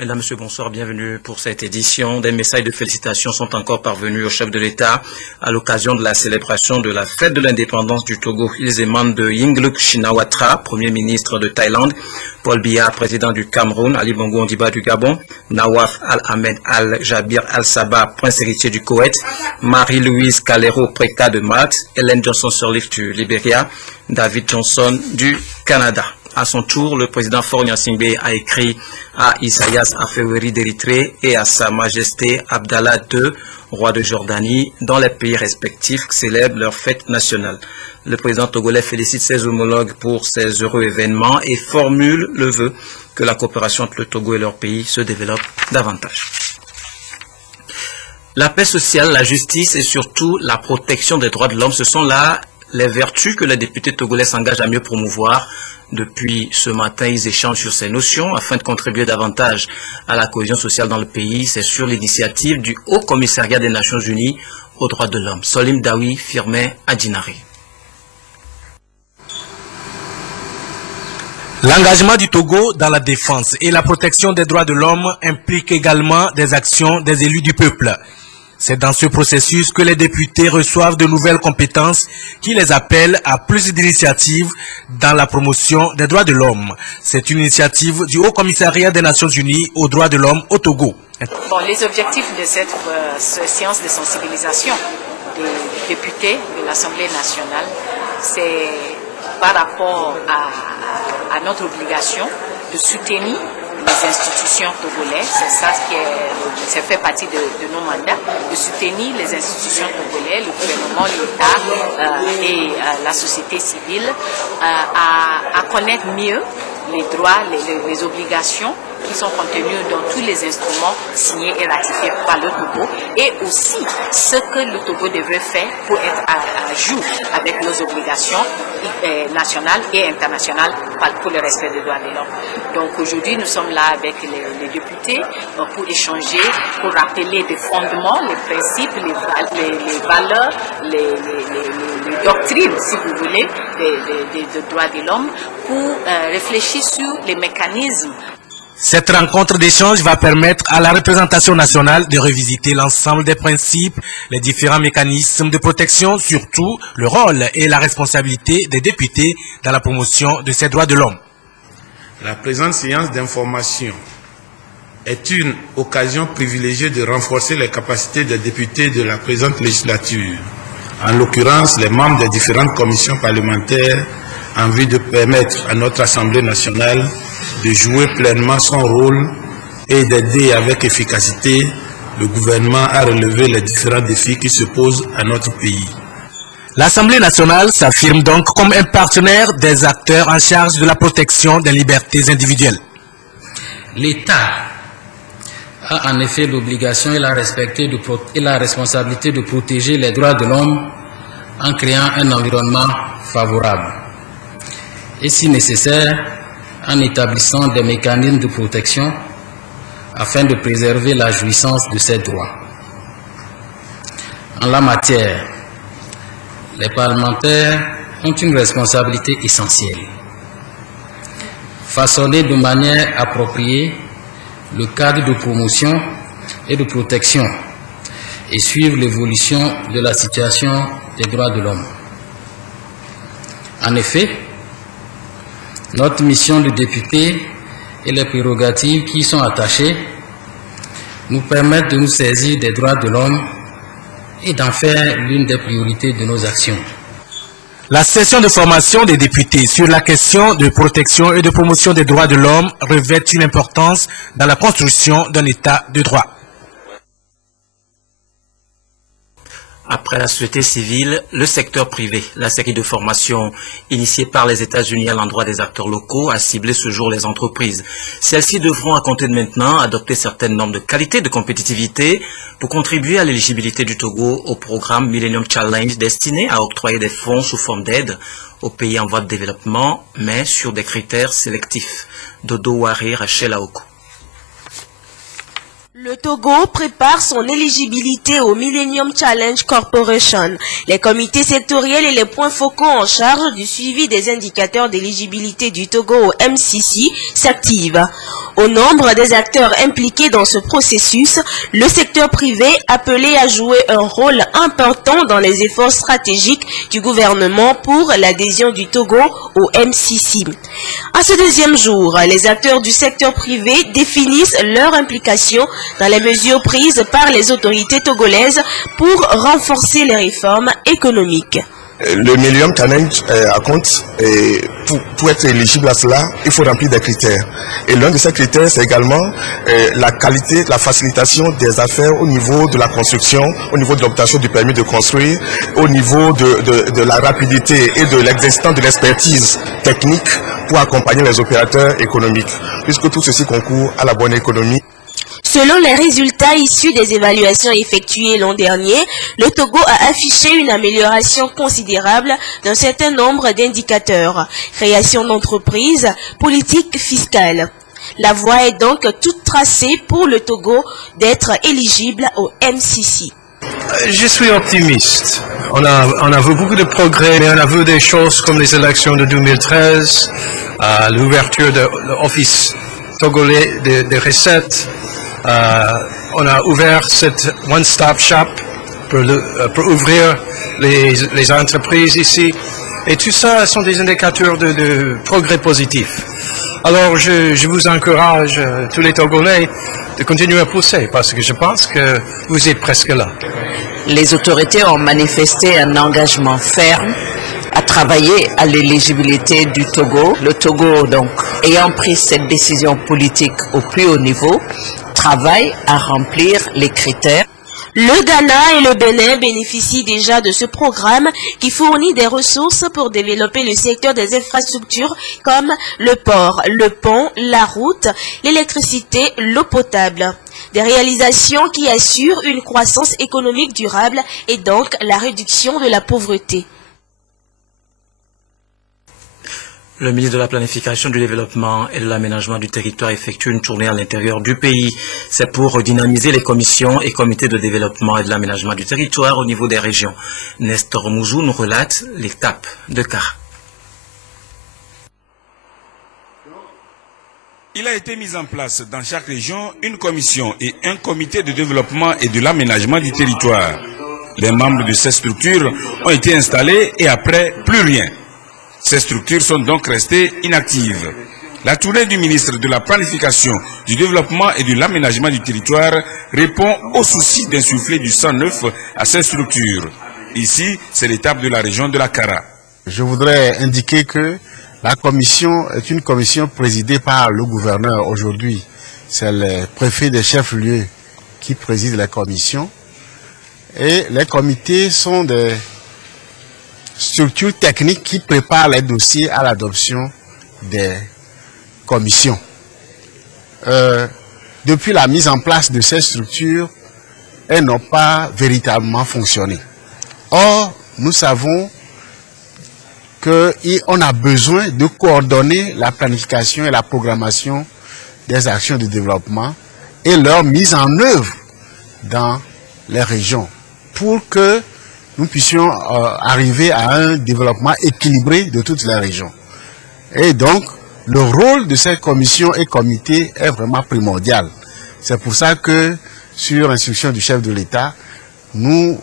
Mesdames, Messieurs, bonsoir, bienvenue pour cette édition. Des messages de félicitations sont encore parvenus au chef de l'État à l'occasion de la célébration de la fête de l'indépendance du Togo. Ils émanent de Yingluck Shinawatra, Premier ministre de Thaïlande, Paul Biya, président du Cameroun, Ali Bongo Ondimba du Gabon, Nawaf Al-Ahmed Al-Jabir Al-Sabah, prince héritier du Koweït, Marie-Louise Calero Preka de Malte, Ellen Johnson Sirleaf du Libéria, David Johnson du Canada. À son tour, le président Faure Gnassingbé a écrit à Isaias Afewerki d'Érythrée et à Sa Majesté Abdallah II, roi de Jordanie, dont les pays respectifs célèbrent leur fête nationale. Le président togolais félicite ses homologues pour ces heureux événements et formule le vœu que la coopération entre le Togo et leur pays se développe davantage. La paix sociale, la justice et surtout la protection des droits de l'homme, ce sont là les vertus que les députés togolais s'engagent à mieux promouvoir. Depuis ce matin, ils échangent sur ces notions afin de contribuer davantage à la cohésion sociale dans le pays. C'est sur l'initiative du Haut Commissariat des Nations Unies aux droits de l'homme. Solim Dawi, Firmin Adjinari. L'engagement du Togo dans la défense et la protection des droits de l'homme implique également des actions des élus du peuple. C'est dans ce processus que les députés reçoivent de nouvelles compétences qui les appellent à plus d'initiatives dans la promotion des droits de l'homme. C'est une initiative du Haut Commissariat des Nations Unies aux droits de l'homme au Togo. Bon, les objectifs de cette séance de sensibilisation des députés de l'Assemblée nationale, c'est par rapport à notre obligation de soutenir les institutions togolaises, c'est ça ça fait partie de nos mandats, de soutenir les institutions togolaises, le gouvernement, l'État et la société civile à connaître mieux les droits, les obligations qui sont contenues dans tous les instruments signés et ratifiés par le Togo, et aussi ce que le Togo devrait faire pour être à jour avec nos obligations nationales et internationales pour le respect des droits de l'homme. Donc aujourd'hui, nous sommes là avec les députés pour échanger, pour rappeler des fondements, les principes, les valeurs, les doctrines, si vous voulez, des droits de l'homme, pour réfléchir sur les mécanismes. Cette rencontre d'échange va permettre à la représentation nationale de revisiter l'ensemble des principes, les différents mécanismes de protection, surtout le rôle et la responsabilité des députés dans la promotion de ces droits de l'homme. La présente séance d'information est une occasion privilégiée de renforcer les capacités des députés de la présente législature, en l'occurrence les membres des différentes commissions parlementaires, en vue de permettre à notre Assemblée nationale de jouer pleinement son rôle et d'aider avec efficacité le gouvernement à relever les différents défis qui se posent à notre pays. L'Assemblée nationale s'affirme donc comme un partenaire des acteurs en charge de la protection des libertés individuelles. L'État a en effet l'obligation et la responsabilité de protéger les droits de l'homme en créant un environnement favorable et, si nécessaire, en établissant des mécanismes de protection afin de préserver la jouissance de ces droits. En la matière, les parlementaires ont une responsabilité essentielle. Façonner de manière appropriée le cadre de promotion et de protection et suivre l'évolution de la situation des droits de l'homme. En effet, notre mission de député et les prérogatives qui y sont attachées nous permettent de nous saisir des droits de l'homme et d'en faire l'une des priorités de nos actions. La session de formation des députés sur la question de protection et de promotion des droits de l'homme revêt une importance dans la construction d'un État de droit. Après la société civile, le secteur privé, la série de formations initiée par les États-Unis à l'endroit des acteurs locaux a ciblé ce jour les entreprises. Celles-ci devront à compter de maintenant adopter certaines normes de qualité et de compétitivité pour contribuer à l'éligibilité du Togo au programme Millennium Challenge destiné à octroyer des fonds sous forme d'aide aux pays en voie de développement, mais sur des critères sélectifs. Dodo Wari, Rachel Aoko. Le Togo prépare son éligibilité au Millennium Challenge Corporation. Les comités sectoriels et les points focaux en charge du suivi des indicateurs d'éligibilité du Togo au MCC s'activent. Au nombre des acteurs impliqués dans ce processus, le secteur privé appelé à jouer un rôle important dans les efforts stratégiques du gouvernement pour l'adhésion du Togo au MCC. À ce deuxième jour, les acteurs du secteur privé définissent leur implication dans les mesures prises par les autorités togolaises pour renforcer les réformes économiques. Le Millennium Challenge à compte, pour être éligible à cela, il faut remplir des critères. Et l'un de ces critères, c'est également la qualité, la facilitation des affaires au niveau de la construction, au niveau de l'obtention du permis de construire, au niveau de la rapidité et de l'existence de l'expertise technique pour accompagner les opérateurs économiques, puisque tout ceci concourt à la bonne économie. Selon les résultats issus des évaluations effectuées l'an dernier, le Togo a affiché une amélioration considérable d'un certain nombre d'indicateurs. Création d'entreprises, politique fiscale. La voie est donc toute tracée pour le Togo d'être éligible au MCC. Je suis optimiste. On a vu beaucoup de progrès, mais on a vu des choses comme les élections de 2013, l'ouverture de l'Office togolais des recettes. On a ouvert cette one-stop shop pour ouvrir les entreprises ici. Et tout ça sont des indicateurs de progrès positif. Alors je vous encourage, tous les Togolais, de continuer à pousser parce que je pense que vous êtes presque là. Les autorités ont manifesté un engagement ferme à travailler à l'éligibilité du Togo. Le Togo, donc, ayant pris cette décision politique au plus haut niveau, travaille à remplir les critères. Le Ghana et le Bénin bénéficient déjà de ce programme qui fournit des ressources pour développer le secteur des infrastructures comme le port, le pont, la route, l'électricité, l'eau potable. Des réalisations qui assurent une croissance économique durable et donc la réduction de la pauvreté. Le ministre de la Planification, du Développement et de l'Aménagement du Territoire effectue une tournée à l'intérieur du pays. C'est pour dynamiser les commissions et comités de développement et de l'aménagement du territoire au niveau des régions. Nestor Mouzou nous relate l'étape de Kara. Il a été mis en place dans chaque région une commission et un comité de développement et de l'aménagement du territoire. Les membres de ces structures ont été installés et après, plus rien. Ces structures sont donc restées inactives. La tournée du ministre de la Planification, du Développement et de l'Aménagement du Territoire répond au souci d'insuffler du sang neuf à ces structures. Ici, c'est l'étape de la région de la Kara. Je voudrais indiquer que la commission est une commission présidée par le gouverneur aujourd'hui. C'est le préfet des chefs-lieux qui préside la commission. Et les comités sont des structures techniques qui préparent les dossiers à l'adoption des commissions. Depuis la mise en place de ces structures, elles n'ont pas véritablement fonctionné. Or, nous savons qu'on a besoin de coordonner la planification et la programmation des actions de développement et leur mise en œuvre dans les régions pour que nous puissions arriver à un développement équilibré de toutes les régions. Et donc, le rôle de ces commissions et comités est vraiment primordial. C'est pour ça que, sur instruction du chef de l'État, nous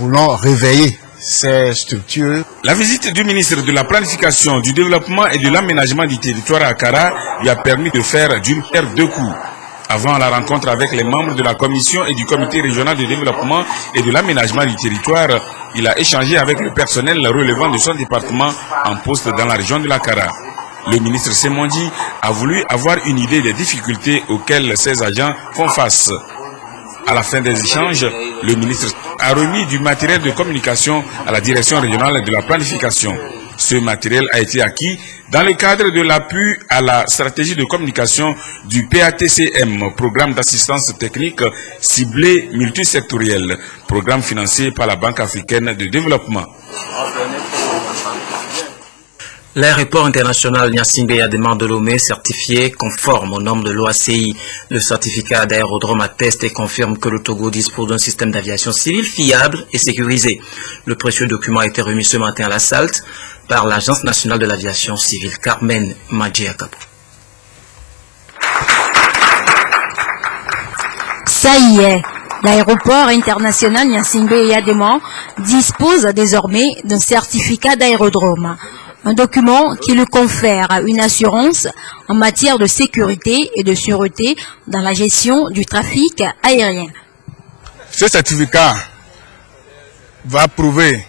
voulons réveiller ces structures. La visite du ministre de la Planification, du Développement et de l'Aménagement du Territoire à Kara lui a permis de faire d'une pierre deux coups. Avant la rencontre avec les membres de la commission et du comité régional de développement et de l'aménagement du territoire, il a échangé avec le personnel relevant de son département en poste dans la région de la Kara. Le ministre Semondi a voulu avoir une idée des difficultés auxquelles ses agents font face. À la fin des échanges, le ministre a remis du matériel de communication à la direction régionale de la planification. Ce matériel a été acquis dans le cadre de l'appui à la stratégie de communication du PATCM, programme d'assistance technique ciblé multisectoriel, programme financé par la Banque africaine de développement. L'aéroport international Gnassingbé Yadema de Lomé, certifié conforme aux normes de l'OACI. Le certificat d'aérodrome atteste et confirme que le Togo dispose d'un système d'aviation civile fiable et sécurisé. Le précieux document a été remis ce matin à la SALT par l'Agence nationale de l'aviation civile, Carmen Madjiakabo. Ça y est, l'aéroport international Gnassingbé Eyadema dispose désormais d'un certificat d'aérodrome, un document qui lui confère une assurance en matière de sécurité et de sûreté dans la gestion du trafic aérien. Ce certificat va prouver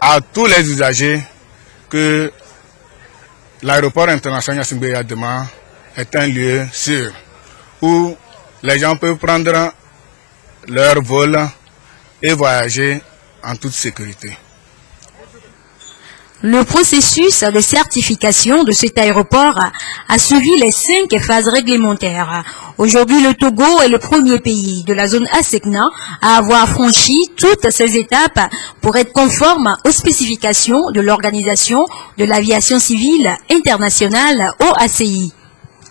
à tous les usagers que l'aéroport international Gnassingbé Eyadema est un lieu sûr où les gens peuvent prendre leur vol et voyager en toute sécurité. Le processus de certification de cet aéroport a suivi les 5 phases réglementaires. Aujourd'hui, le Togo est le premier pays de la zone ASECNA à avoir franchi toutes ces étapes pour être conforme aux spécifications de l'Organisation de l'aviation civile internationale, OACI.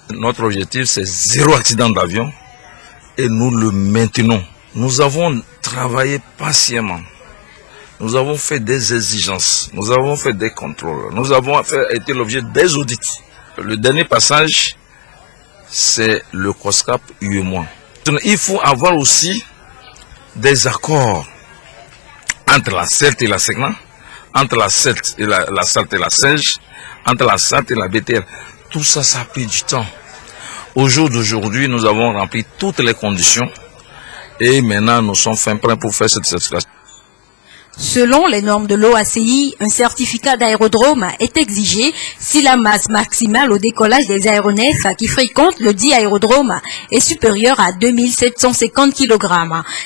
Notre objectif, c'est 0 accident d'avion et nous le maintenons. Nous avons travaillé patiemment. Nous avons fait des exigences, nous avons fait des contrôles, nous avons été l'objet des audits. Le dernier passage, c'est le COSCAP UEMOA. Il faut avoir aussi des accords entre la CELT et la SECNA, entre la CELT et la SALT et la SENGE, entre la SALT et la BTL. Tout ça, ça a pris du temps. Au jour d'aujourd'hui, nous avons rempli toutes les conditions et maintenant nous sommes fin prêts pour faire cette certification. Selon les normes de l'OACI, un certificat d'aérodrome est exigé si la masse maximale au décollage des aéronefs qui fréquentent le dit aérodrome est supérieure à 2750 kg.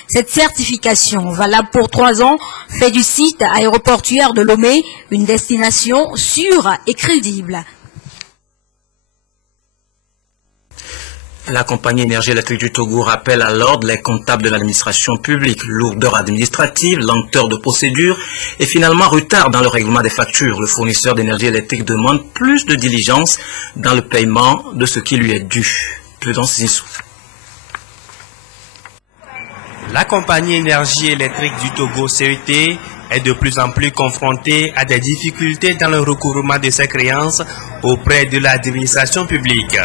Cette certification, valable pour 3 ans, fait du site aéroportuaire de Lomé une destination sûre et crédible. La compagnie Énergie électrique du Togo rappelle à l'ordre les comptables de l'administration publique. Lourdeur administrative, lenteur de procédure et finalement retard dans le règlement des factures. Le fournisseur d'énergie électrique demande plus de diligence dans le paiement de ce qui lui est dû. Prudence Zissou. La compagnie Énergie électrique du Togo, CET, est de plus en plus confrontée à des difficultés dans le recouvrement de ses créances auprès de l'administration publique.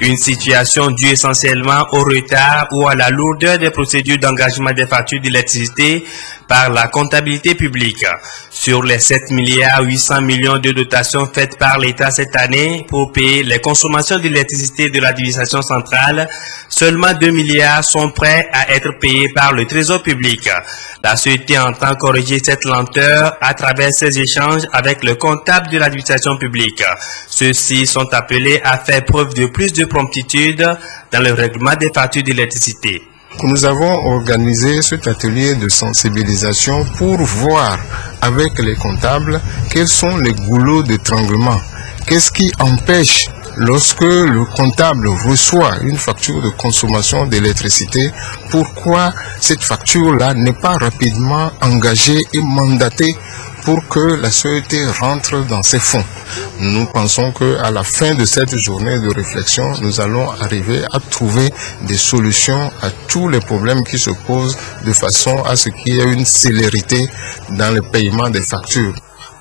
Une situation due essentiellement au retard ou à la lourdeur des procédures d'engagement des factures d'électricité par la comptabilité publique. Sur les 7,8 milliards de dotations faites par l'État cette année pour payer les consommations d'électricité de l'administration centrale, seulement 2 milliards sont prêts à être payés par le Trésor public. La société entend corriger cette lenteur à travers ses échanges avec le comptable de l'administration publique. Ceux-ci sont appelés à faire preuve de plus de promptitude dans le règlement des factures d'électricité. Nous avons organisé cet atelier de sensibilisation pour voir avec les comptables quels sont les goulots d'étranglement. Qu'est-ce qui empêche lorsque le comptable reçoit une facture de consommation d'électricité, pourquoi cette facture-là n'est pas rapidement engagée et mandatée pour que la société rentre dans ses fonds. Nous pensons qu'à la fin de cette journée de réflexion, nous allons arriver à trouver des solutions à tous les problèmes qui se posent de façon à ce qu'il y ait une célérité dans le paiement des factures.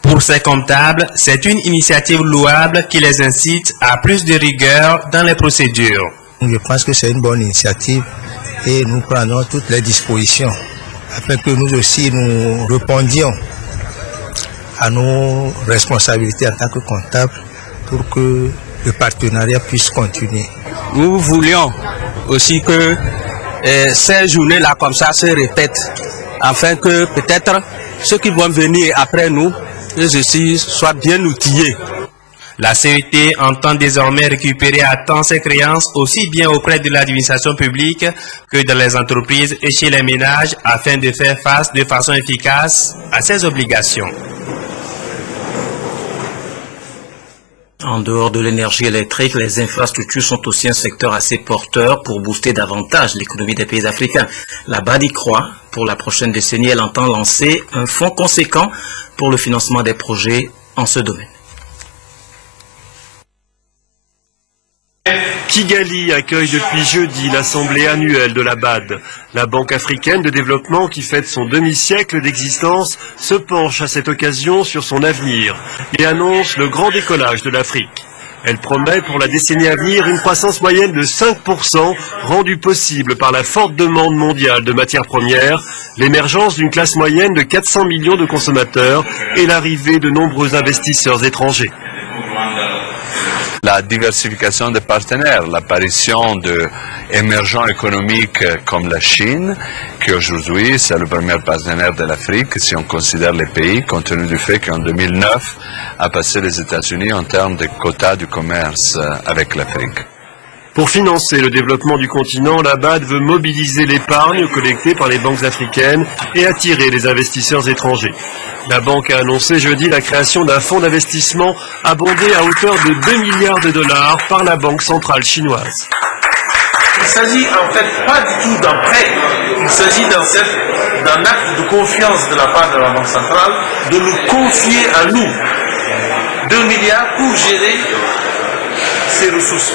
Pour ces comptables, c'est une initiative louable qui les incite à plus de rigueur dans les procédures. Je pense que c'est une bonne initiative et nous prenons toutes les dispositions afin que nous aussi nous répondions à nos responsabilités en tant que comptables pour que le partenariat puisse continuer. Nous voulions aussi que ces journées-là comme ça se répètent afin que peut-être ceux qui vont venir après nous, eux aussi soient bien outillés. La CET entend désormais récupérer à temps ses créances aussi bien auprès de l'administration publique que dans les entreprises et chez les ménages afin de faire face de façon efficace à ses obligations. En dehors de l'énergie électrique, les infrastructures sont aussi un secteur assez porteur pour booster davantage l'économie des pays africains. La BAD y croit. Pour la prochaine décennie, elle entend lancer un fonds conséquent pour le financement des projets en ce domaine. Kigali accueille depuis jeudi l'assemblée annuelle de la BAD. La Banque africaine de développement, qui fête son demi-siècle d'existence, se penche à cette occasion sur son avenir et annonce le grand décollage de l'Afrique. Elle promet pour la décennie à venir une croissance moyenne de 5%, rendue possible par la forte demande mondiale de matières premières, l'émergence d'une classe moyenne de 400 millions de consommateurs et l'arrivée de nombreux investisseurs étrangers. La diversification des partenaires, l'apparition d'émergents économiques comme la Chine, qui aujourd'hui c'est le premier partenaire de l'Afrique, si on considère les pays, compte tenu du fait qu'en 2009 a passé les États-Unis en termes de quotas du commerce avec l'Afrique. Pour financer le développement du continent, la BAD veut mobiliser l'épargne collectée par les banques africaines et attirer les investisseurs étrangers. La banque a annoncé jeudi la création d'un fonds d'investissement abondé à hauteur de 2 milliards de dollars par la Banque centrale chinoise. Il s'agit en fait pas du tout d'un prêt, il s'agit d'un acte de confiance de la part de la Banque centrale de nous confier à nous 2 milliards pour gérer ces ressources.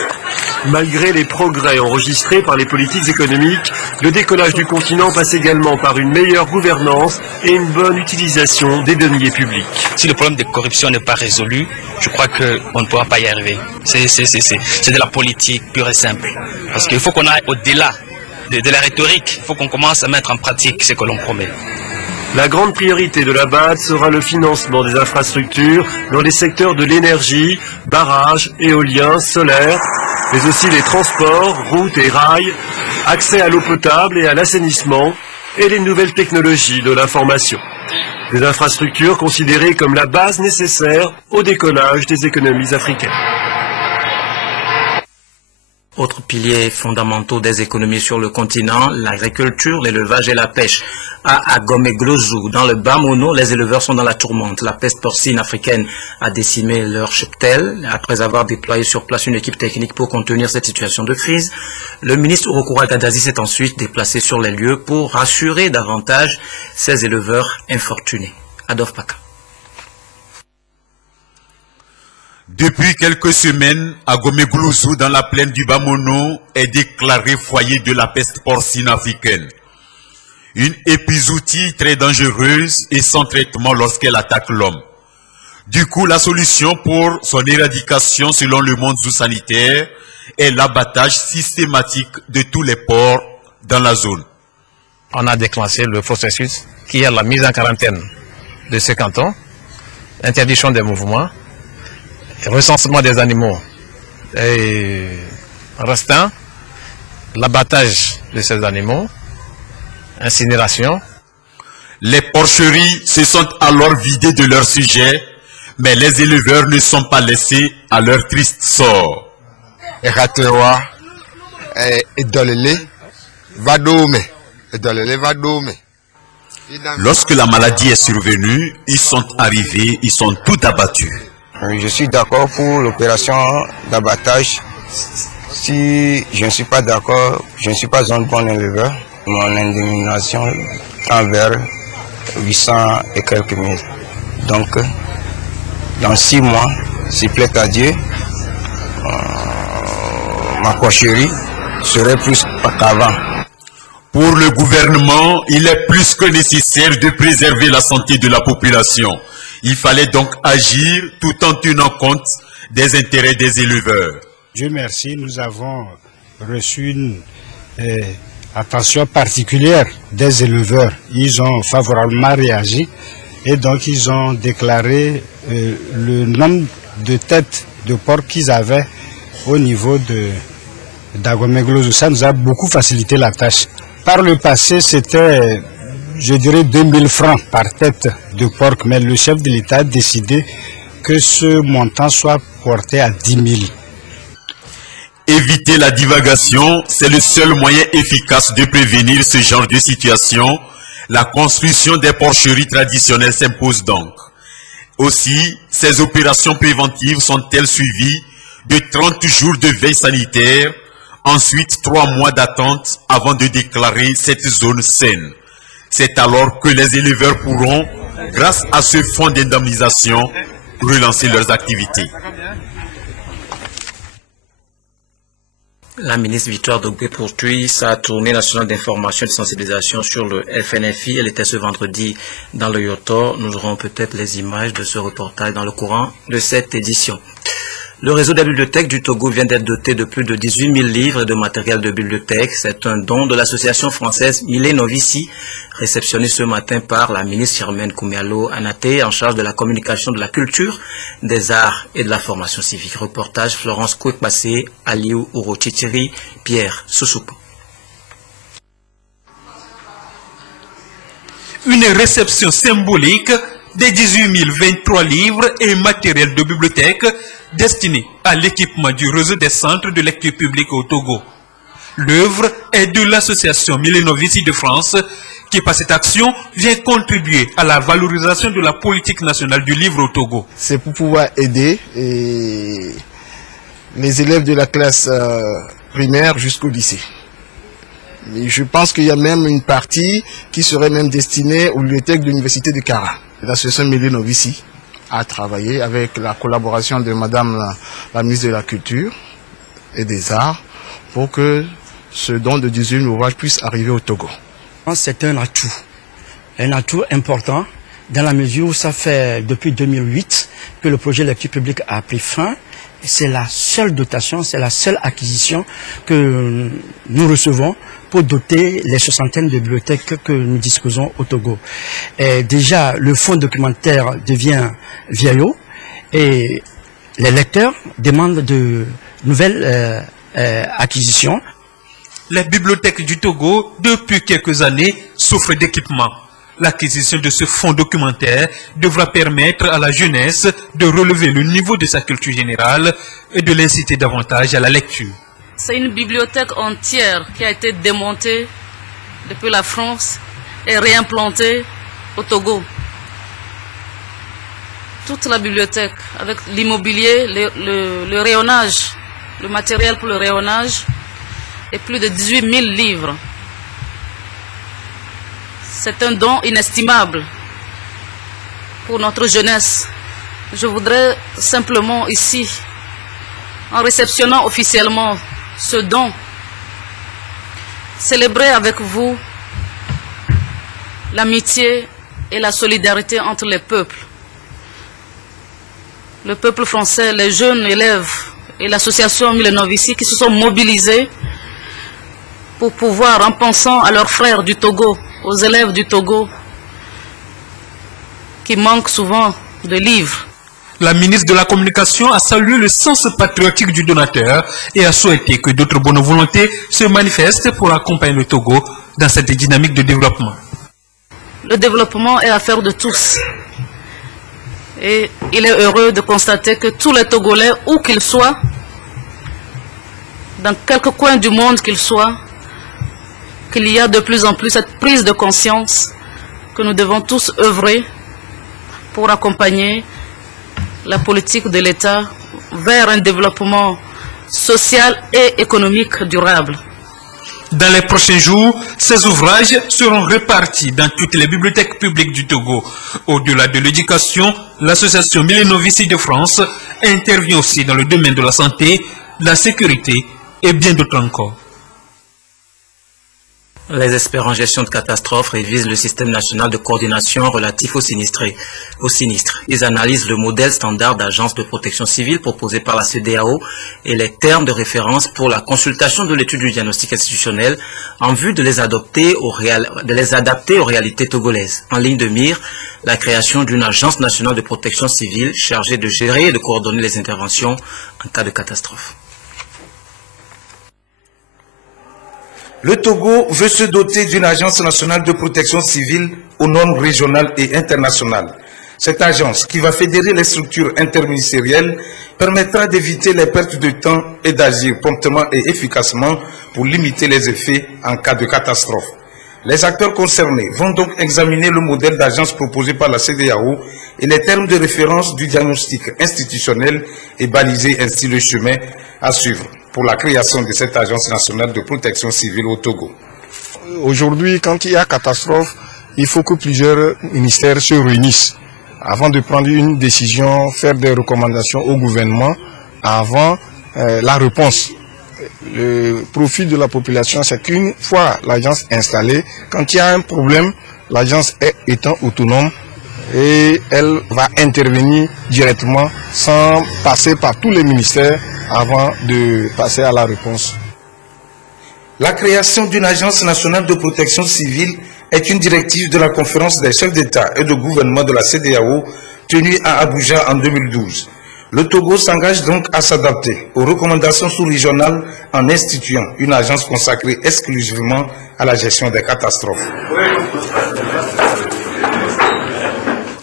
Malgré les progrès enregistrés par les politiques économiques, le décollage du continent passe également par une meilleure gouvernance et une bonne utilisation des deniers publics. Si le problème de corruption n'est pas résolu, je crois qu'on ne pourra pas y arriver. C'est de la politique pure et simple. Parce qu'il faut qu'on aille au-delà de la rhétorique. Il faut qu'on commence à mettre en pratique ce que l'on promet. La grande priorité de la BAD sera le financement des infrastructures dans les secteurs de l'énergie, barrages, éoliens, solaires, mais aussi les transports, routes et rails, accès à l'eau potable et à l'assainissement et les nouvelles technologies de l'information. Des infrastructures considérées comme la base nécessaire au décollage des économies africaines. Autres piliers fondamentaux des économies sur le continent, l'agriculture, l'élevage et la pêche. À Agomeglozu, dans le Bas-Mono, les éleveurs sont dans la tourmente. La peste porcine africaine a décimé leur cheptel. Après avoir déployé sur place une équipe technique pour contenir cette situation de crise, le ministre Urukura Gaddazi s'est ensuite déplacé sur les lieux pour rassurer davantage ces éleveurs infortunés. Adolphe Paka. Depuis quelques semaines, Agomeglozu, dans la plaine du Bas-Mono, est déclaré foyer de la peste porcine africaine. Une épizootie très dangereuse et sans traitement lorsqu'elle attaque l'homme. Du coup, la solution pour son éradication, selon le monde zoosanitaire, est l'abattage systématique de tous les porcs dans la zone. On a déclenché le processus qui est la mise en quarantaine de ce canton, interdiction des mouvements, recensement des animaux et restant, l'abattage de ces animaux, incinération. Les porcheries se sont alors vidées de leur sujet, mais les éleveurs ne sont pas laissés à leur triste sort. Lorsque la maladie est survenue, ils sont arrivés, ils sont tout abattus. Je suis d'accord pour l'opération d'abattage. Si je ne suis pas d'accord, je ne suis pas un bon éleveur. Mon indemnisation tend vers 800 et quelques mille. Donc, dans 6 mois, s'il plaît à Dieu, ma porcherie serait plus qu'avant. Pour le gouvernement, il est plus que nécessaire de préserver la santé de la population. Il fallait donc agir tout en tenant compte des intérêts des éleveurs. Dieu merci, nous avons reçu une attention particulière des éleveurs. Ils ont favorablement réagi et donc ils ont déclaré le nombre de têtes de porc qu'ils avaient au niveau d'Agomeglozu. Ça nous a beaucoup facilité la tâche. Par le passé, c'était, je dirais, 2000 francs par tête de porc, mais le chef de l'État a décidé que ce montant soit porté à 10 000. Éviter la divagation, c'est le seul moyen efficace de prévenir ce genre de situation. La construction des porcheries traditionnelles s'impose donc. Aussi, ces opérations préventives sont-elles suivies de 30 jours de veille sanitaire, ensuite 3 mois d'attente avant de déclarer cette zone saine. C'est alors que les éleveurs pourront, grâce à ce fonds d'indemnisation, relancer leurs activités. La ministre Victoire Dogbe poursuit sa tournée nationale d'information et de sensibilisation sur le FNFI. Elle était ce vendredi dans le Yotor. Nous aurons peut-être les images de ce reportage dans le courant de cette édition. Le réseau des bibliothèques du Togo vient d'être doté de plus de 18 000 livres et de matériel de bibliothèque. C'est un don de l'association française Milé Novici, réceptionné ce matin par la ministre Germaine Koumialo Anaté, en charge de la communication, de la culture, des arts et de la formation civique. Reportage Florence Kouekbassé, Aliou Ourochitiri, Pierre Soussoupo. Une réception symbolique des 18 023 livres et matériel de bibliothèque destinés à l'équipement du réseau des centres de lecture publique au Togo. L'œuvre est de l'association Milé Novici de France qui, par cette action, vient contribuer à la valorisation de la politique nationale du livre au Togo. C'est pour pouvoir aider les élèves de la classe primaire jusqu'au lycée. Et je pense qu'il y a même une partie qui serait même destinée aux bibliothèques de l'université de Kara. L'association Milé Novici a travaillé avec la collaboration de Madame la ministre de la Culture et des Arts pour que ce don de 18 000 ouvrages puisse arriver au Togo. C'est un atout important dans la mesure où ça fait depuis 2008 que le projet lecture publique a pris fin. C'est la seule dotation, c'est la seule acquisition que nous recevons pour doter les soixantaines de bibliothèques que nous disposons au Togo. Et déjà, le fonds documentaire devient vieillot et les lecteurs demandent de nouvelles acquisitions. Les bibliothèques du Togo, depuis quelques années, souffrent d'équipements. L'acquisition de ce fonds documentaire devra permettre à la jeunesse de relever le niveau de sa culture générale et de l'inciter davantage à la lecture. C'est une bibliothèque entière qui a été démontée depuis la France et réimplantée au Togo. Toute la bibliothèque, avec l'immobilier, le rayonnage, le matériel pour le rayonnage et plus de 18 000 livres. C'est un don inestimable pour notre jeunesse. Je voudrais simplement ici, en réceptionnant officiellement ce don, célébrer avec vous l'amitié et la solidarité entre les peuples. Le peuple français, les jeunes élèves et l'association Milé Novici qui se sont mobilisés pour pouvoir, en pensant à leurs frères du Togo, aux élèves du Togo, qui manquent souvent de livres. La ministre de la Communication a salué le sens patriotique du donateur et a souhaité que d'autres bonnes volontés se manifestent pour accompagner le Togo dans cette dynamique de développement. Le développement est affaire de tous. Et il est heureux de constater que tous les Togolais, où qu'ils soient, dans quelque coin du monde qu'ils soient, qu'il y a de plus en plus cette prise de conscience que nous devons tous œuvrer pour accompagner la politique de l'État vers un développement social et économique durable. Dans les prochains jours, ces ouvrages seront répartis dans toutes les bibliothèques publiques du Togo. Au-delà de l'éducation, l'association Milé Novici de France intervient aussi dans le domaine de la santé, la sécurité et bien d'autres encore. Les experts en gestion de catastrophes révisent le système national de coordination relatif aux sinistres. Ils analysent le modèle standard d'agence de protection civile proposé par la CEDEAO et les termes de référence pour la consultation de l'étude du diagnostic institutionnel en vue de les adapter aux réalités togolaises. En ligne de mire, la création d'une agence nationale de protection civile chargée de gérer et de coordonner les interventions en cas de catastrophe. Le Togo veut se doter d'une agence nationale de protection civile aux normes régionales et internationales. Cette agence, qui va fédérer les structures interministérielles, permettra d'éviter les pertes de temps et d'agir promptement et efficacement pour limiter les effets en cas de catastrophe. Les acteurs concernés vont donc examiner le modèle d'agence proposé par la CEDEAO et les termes de référence du diagnostic institutionnel et baliser ainsi le chemin à suivre pour la création de cette agence nationale de protection civile au Togo. Aujourd'hui, quand il y a catastrophe, il faut que plusieurs ministères se réunissent avant de prendre une décision, faire des recommandations au gouvernement avant la réponse. Le profit de la population, c'est qu'une fois l'agence installée, quand il y a un problème, l'agence étant autonome, et elle va intervenir directement sans passer par tous les ministères avant de passer à la réponse. La création d'une agence nationale de protection civile est une directive de la conférence des chefs d'État et de gouvernement de la CEDEAO tenue à Abuja en 2012. Le Togo s'engage donc à s'adapter aux recommandations sous-régionales en instituant une agence consacrée exclusivement à la gestion des catastrophes.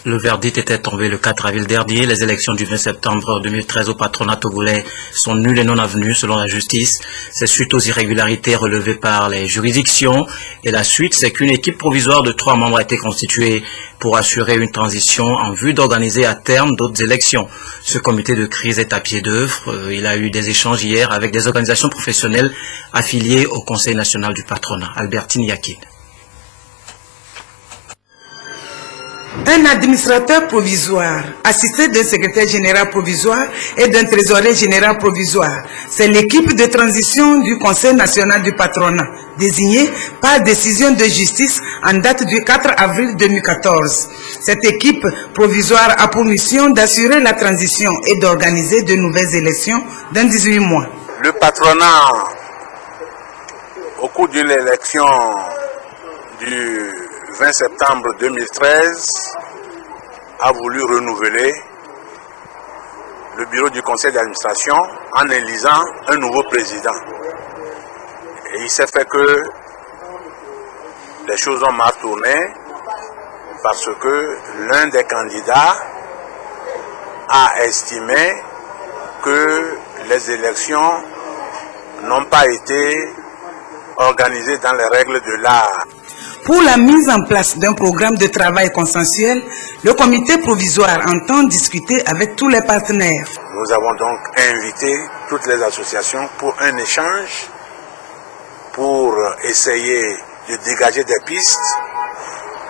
Le verdict était tombé le 4 avril dernier. Les élections du 20 septembre 2013 au patronat togolais sont nulles et non avenues selon la justice. C'est suite aux irrégularités relevées par les juridictions. Et la suite, c'est qu'une équipe provisoire de 3 membres a été constituée pour assurer une transition en vue d'organiser à terme d'autres élections. Ce comité de crise est à pied d'œuvre. Il a eu des échanges hier avec des organisations professionnelles affiliées au Conseil national du patronat. Albertine Yakin. Un administrateur provisoire, assisté d'un secrétaire général provisoire et d'un trésorier général provisoire. C'est l'équipe de transition du Conseil national du patronat, désignée par décision de justice en date du 4 avril 2014. Cette équipe provisoire a pour mission d'assurer la transition et d'organiser de nouvelles élections dans 18 mois. Le patronat, au cours d'une élection du 20 septembre 2013, a voulu renouveler le bureau du conseil d'administration en élisant un nouveau président. Et il s'est fait que les choses ont mal tourné parce que l'un des candidats a estimé que les élections n'ont pas été organisées dans les règles de l'art. Pour la mise en place d'un programme de travail consensuel, le comité provisoire entend discuter avec tous les partenaires. Nous avons donc invité toutes les associations pour un échange, pour essayer de dégager des pistes.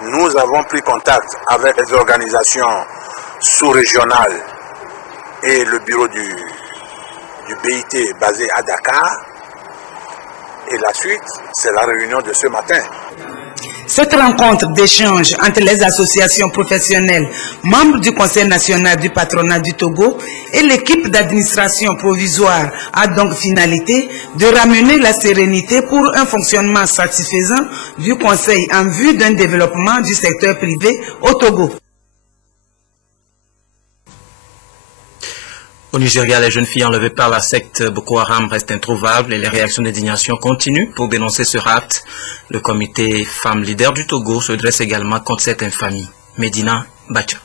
Nous avons pris contact avec les organisations sous-régionales et le bureau du BIT basé à Dakar. Et la suite, c'est la réunion de ce matin. Cette rencontre d'échange entre les associations professionnelles, membres du Conseil national du patronat du Togo et l'équipe d'administration provisoire a donc finalité de ramener la sérénité pour un fonctionnement satisfaisant du Conseil en vue d'un développement du secteur privé au Togo. Au Nigeria, les jeunes filles enlevées par la secte Boko Haram restent introuvables et les réactions d'indignation continuent pour dénoncer ce rapt. Le comité Femmes Leaders du Togo se dresse également contre cette infamie. Medina Bacha.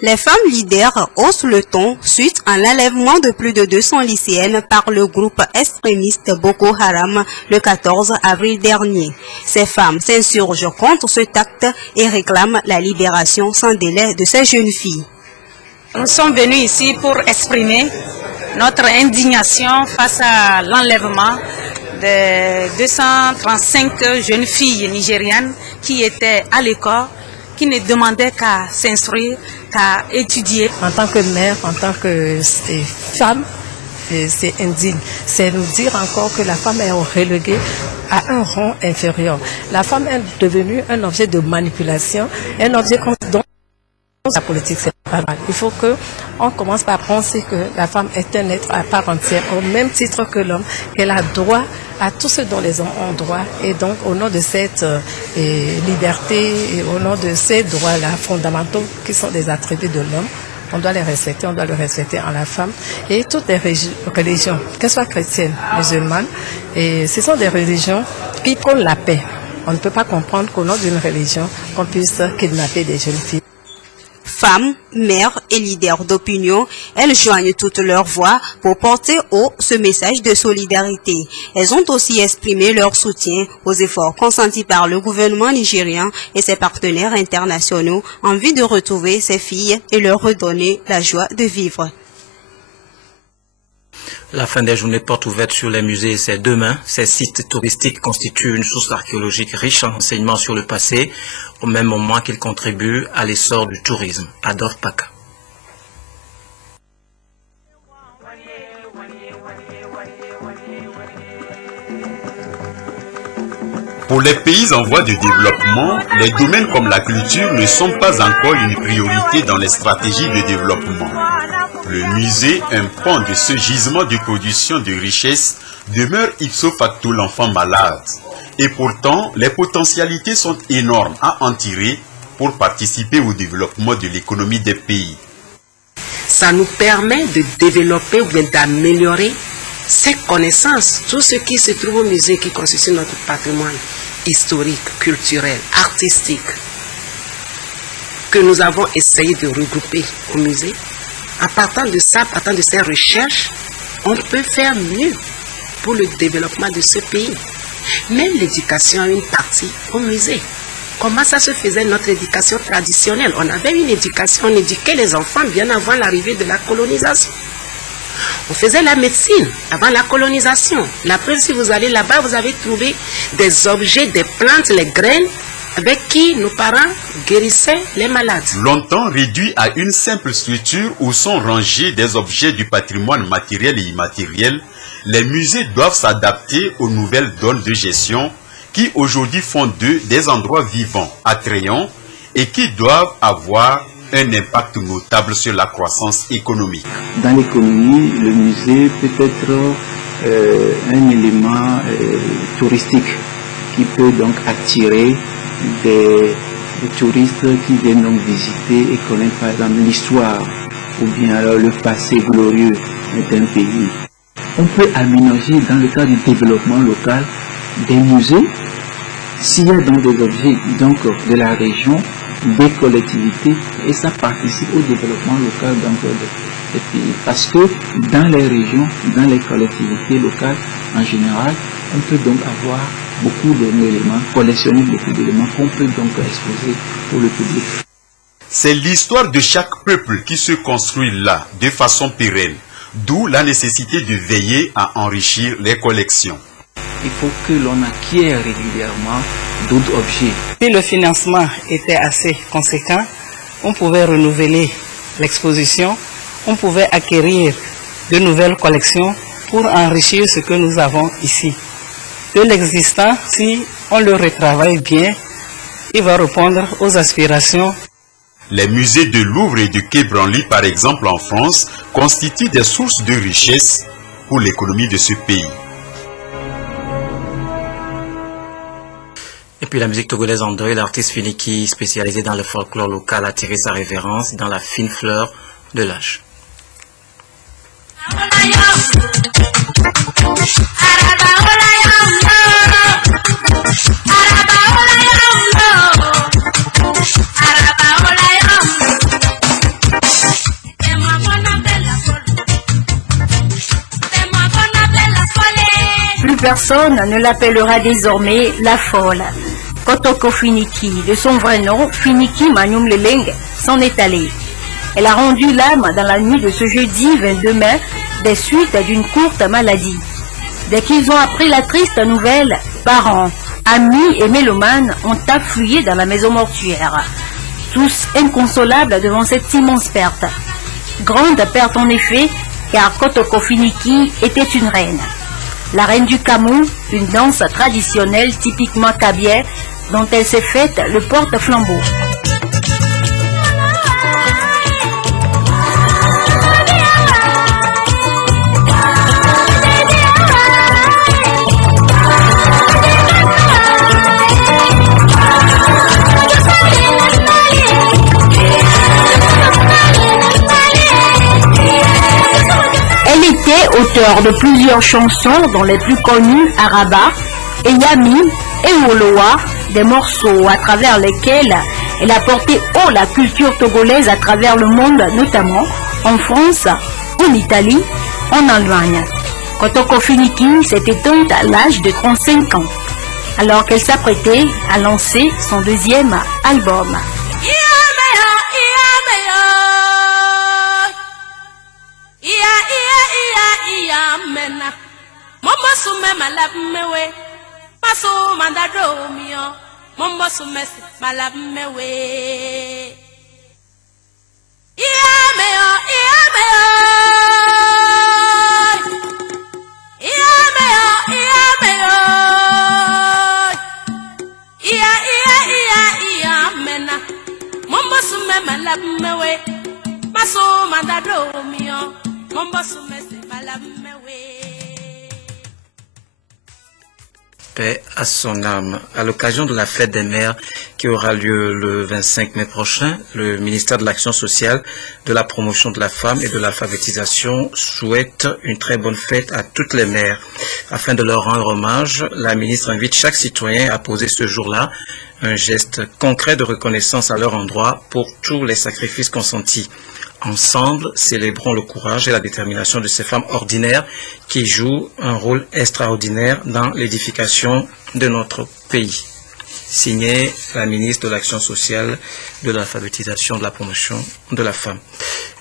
Les femmes leaders haussent le ton suite à l'enlèvement de plus de 200 lycéennes par le groupe extrémiste Boko Haram le 14 avril dernier. Ces femmes s'insurgent contre cet acte et réclament la libération sans délai de ces jeunes filles. Nous sommes venus ici pour exprimer notre indignation face à l'enlèvement de 235 jeunes filles nigérianes qui étaient à l'école, qui ne demandaient qu'à s'instruire, qu'à étudier. En tant que mère, en tant que femme, c'est indigne. C'est nous dire encore que la femme est reléguée à un rang inférieur. La femme est devenue un objet de manipulation, un objet dont la politique, c'est pas mal. Il faut qu'on commence par penser que la femme est un être à part entière, au même titre que l'homme, qu'elle a droit à tout ce dont les hommes ont droit. Et donc, au nom de cette liberté et au nom de ces droits-là fondamentaux qui sont des attributs de l'homme, on doit les respecter, on doit le respecter en la femme. Et toutes les religions, qu'elles soient chrétiennes, musulmanes, et ce sont des religions qui prônent la paix. On ne peut pas comprendre qu'au nom d'une religion, qu'on puisse kidnapper des jeunes filles. Femmes, mères et leaders d'opinion, elles joignent toutes leurs voix pour porter haut ce message de solidarité. Elles ont aussi exprimé leur soutien aux efforts consentis par le gouvernement nigérien et ses partenaires internationaux en vue de retrouver ces filles et leur redonner la joie de vivre. La fin des journées portes ouvertes sur les musées, c'est demain. Ces sites touristiques constituent une source archéologique riche en renseignements sur le passé, au même moment qu'ils contribuent à l'essor du tourisme. Adolphe Paca. Pour les pays en voie de développement, les domaines comme la culture ne sont pas encore une priorité dans les stratégies de développement. Le musée, un pan de ce gisement de production de richesses, demeure ipso facto l'enfant malade. Et pourtant, les potentialités sont énormes à en tirer pour participer au développement de l'économie des pays. Ça nous permet de développer ou bien d'améliorer ces connaissances, tout ce qui se trouve au musée qui constitue notre patrimoine historique, culturel, artistique, que nous avons essayé de regrouper au musée. En partant de ça, partant de ces recherches, on peut faire mieux pour le développement de ce pays. Même l'éducation a une partie au musée. Comment ça se faisait notre éducation traditionnelle? On avait une éducation, on éduquait les enfants bien avant l'arrivée de la colonisation. On faisait la médecine avant la colonisation. La preuve, si vous allez là-bas, vous avez trouvé des objets, des plantes, les graines, avec qui nos parents guérissaient les malades. Longtemps réduit à une simple structure où sont rangés des objets du patrimoine matériel et immatériel, les musées doivent s'adapter aux nouvelles donnes de gestion qui aujourd'hui font d'eux des endroits vivants, attrayants et qui doivent avoir un impact notable sur la croissance économique. Dans l'économie, le musée peut être un élément touristique qui peut donc attirer des touristes qui viennent donc visiter et connaître par exemple l'histoire ou bien alors le passé glorieux d'un pays. On peut aménager dans le cadre du développement local des musées s'il y a donc des objets donc, de la région, des collectivités, et ça participe au développement local donc, des pays. Parce que dans les régions, dans les collectivités locales en général, on peut donc avoir beaucoup d'éléments, collectionner beaucoup d'éléments qu'on peut donc exposer pour le public. C'est l'histoire de chaque peuple qui se construit là, de façon pérenne, d'où la nécessité de veiller à enrichir les collections. Il faut que l'on acquiert régulièrement d'autres objets. Si le financement était assez conséquent, on pouvait renouveler l'exposition, on pouvait acquérir de nouvelles collections pour enrichir ce que nous avons ici. De l'existant, si on le retravaille bien, il va répondre aux aspirations. Les musées de Louvre et de Quai Branly, par exemple en France, constituent des sources de richesse pour l'économie de ce pays. Et puis la musique togolaise André, l'artiste Finiki spécialisé dans le folklore local, a tiré sa révérence dans la fine fleur de l'âge. Plus personne ne l'appellera désormais la folle. Kotoko Finiki, de son vrai nom, Finiki Manium Leleng, s'en est allée. Elle a rendu l'âme dans la nuit de ce jeudi 22 mai des suites d'une courte maladie. Dès qu'ils ont appris la triste nouvelle, parents, amis et mélomanes ont afflué dans la maison mortuaire. Tous inconsolables devant cette immense perte. Grande perte en effet, car Kotoko Finiki était une reine. La reine du Kamou, une danse traditionnelle typiquement kabière, dont elle s'est faite le porte-flambeau. Elle était auteure de plusieurs chansons, dont les plus connues Araba, Eyami et Wolowa, des morceaux à travers lesquels elle a porté haut la culture togolaise à travers le monde, notamment en France, en Italie, en Allemagne. Kotoko Finiki s'est éteinte à l'âge de 35 ans, alors qu'elle s'apprêtait à lancer son deuxième album. Paix à son âme. À l'occasion de la fête des mères qui aura lieu le 25 mai prochain, le ministère de l'Action sociale, de la promotion de la femme et de l'alphabétisation souhaite une très bonne fête à toutes les mères. Afin de leur rendre hommage, la ministre invite chaque citoyen à poser ce jour-là un geste concret de reconnaissance à leur endroit pour tous les sacrifices consentis. Ensemble, célébrons le courage et la détermination de ces femmes ordinaires qui jouent un rôle extraordinaire dans l'édification de notre pays. Signé la ministre de l'Action sociale, de l'alphabétisation, de la promotion de la femme.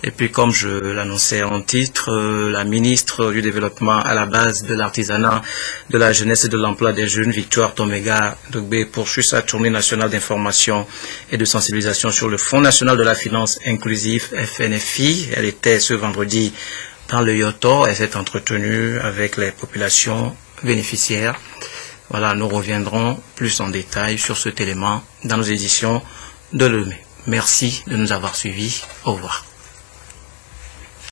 Et puis, comme je l'annonçais en titre, la ministre du Développement à la base de l'artisanat, de la jeunesse et de l'emploi des jeunes, Victoire Tomega Dogbe, poursuit sa tournée nationale d'information et de sensibilisation sur le Fonds national de la finance inclusive, FNFI. Elle était ce vendredi dans le Yoto et s'est entretenue avec les populations bénéficiaires. Voilà, nous reviendrons plus en détail sur cet élément dans nos éditions de le mai. Merci de nous avoir suivis. Au revoir.